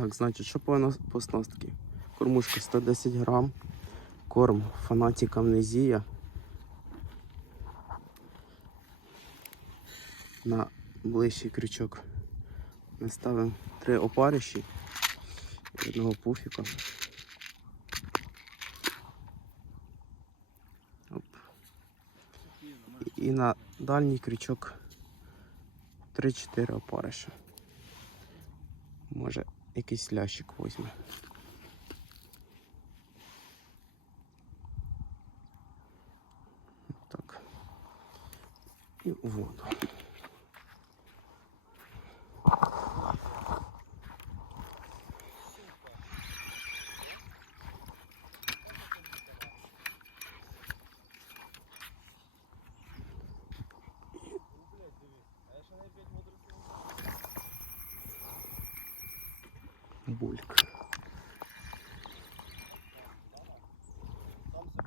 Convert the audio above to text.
Так, значить, що по, нас- по снастки? Кормушка 110 грам. Корм фанатик амнезія. На ближчий крючок ми ставимо три опариші одного пуфіка. Оп. І на дальній крючок 3-4 опариша. Може якийсь лящик візьме. Так. І воду. Булька.